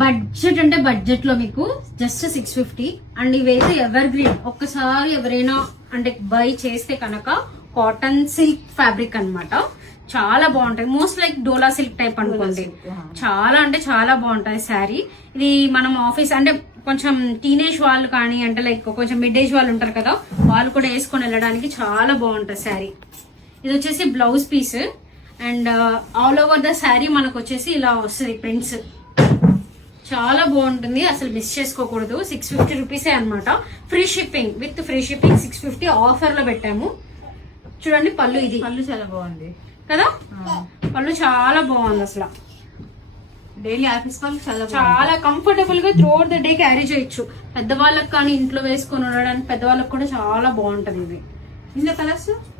Budget అంటే budget లో మీకు జస్ట్ 650 అండ్ ఇవైతే ఎవర్ గ్రీన్. ఒక్కసారి ఎవరైనా అంటే బై చేస్తే కనుక కాటన్ సిల్క్ ఫ్యాబ్రిక్ అన్నమాట. చాలా బాగుంటాయి. మోస్ట్ లైక్ డోలా సిల్క్ టైప్ అనుకోండి. చాలా అంటే చాలా బాగుంటది శారీ. ఇది మనం ఆఫీస్ అంటే కొంచెం టీనేజ్ వాళ్ళు కానీ అంటే లైక్ కొంచెం మిడ్ ఏజ్ వాళ్ళు ఉంటారు కదా, వాళ్ళు కూడా వేసుకొని వెళ్ళడానికి చాలా బాగుంటది శారీ. ఇది వచ్చేసి blouse piece and all over the sari మనకు వచ్చేసి ఇలా వస్తుంది ప్రింట్స్. చాలా బాగుంటుంది, అసలు మిస్ చేసుకోకూడదు. 650 రూపీసే అనమాట. Free shipping, with free shipping 650 offer లో పెట్టాము. చూడండి పళ్ళు, ఇది పళ్ళు చాలా బాగుంది కదా, పళ్ళు చాలా బాగుంది. అసలు డైలీ ఆఫీస్ వాళ్ళు చాలా కంఫర్టబుల్ గా through out the day carry చేయొచ్చు. పెద్దవాళ్ళకి కానీ ఇంట్లో వేసుకొని ఉండడానికి పెద్దవాళ్ళకి కూడా చాలా బాగుంటది. ఇది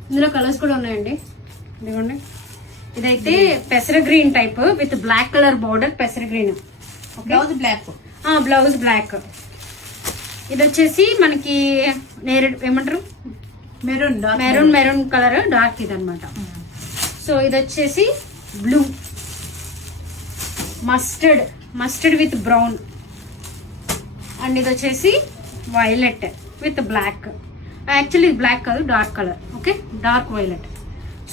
ఇందులో కలర్స్ కూడా ఉన్నాయండి. ఇదిగోండి, ఇదైతే పెసర green type with black colour border. పెసర green, blouse black. Blouse black. ఇది వచ్చేసి మనకి నేరేడు ఏమంటారు, మెరూన్ కలర్ డార్క్ ఇది అనమాట. సో ఇది వచ్చేసి blue, mustard with brown and ఇది వచ్చేసి వైలెట్ విత్ బ్లాక్. యాక్చువల్లీ ఇది బ్లాక్ కాదు, dark colour. Okay, dark violet.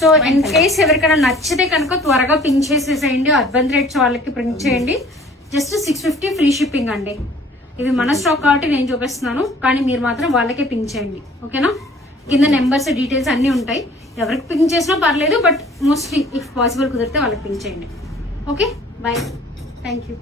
So in case ఎవరికైనా నచ్చితే కనుక త్వరగా పింక్ చేసేసేయండి. అర్బన్ రేట్స్ వాళ్ళకి ప్రింట్ చేయండి. జస్ట్ 650 ఫ్రీ షిప్పింగ్ అండి. ఇవి మన స్టాక్ కాబట్టి నేను చూపిస్తున్నాను, కానీ మీరు మాత్రం వాళ్ళకే పింక్ చేయండి. ఓకేనా, కింద నెంబర్స్ డీటెయిల్స్ అన్ని ఉంటాయి. ఎవరికి పింక్ చేసినా పర్లేదు, బట్ మోస్ట్లీ ఇఫ్ పాసిబుల్ కుదిరితే వాళ్ళకి పింక్ చేయండి. Okay, bye, thank you.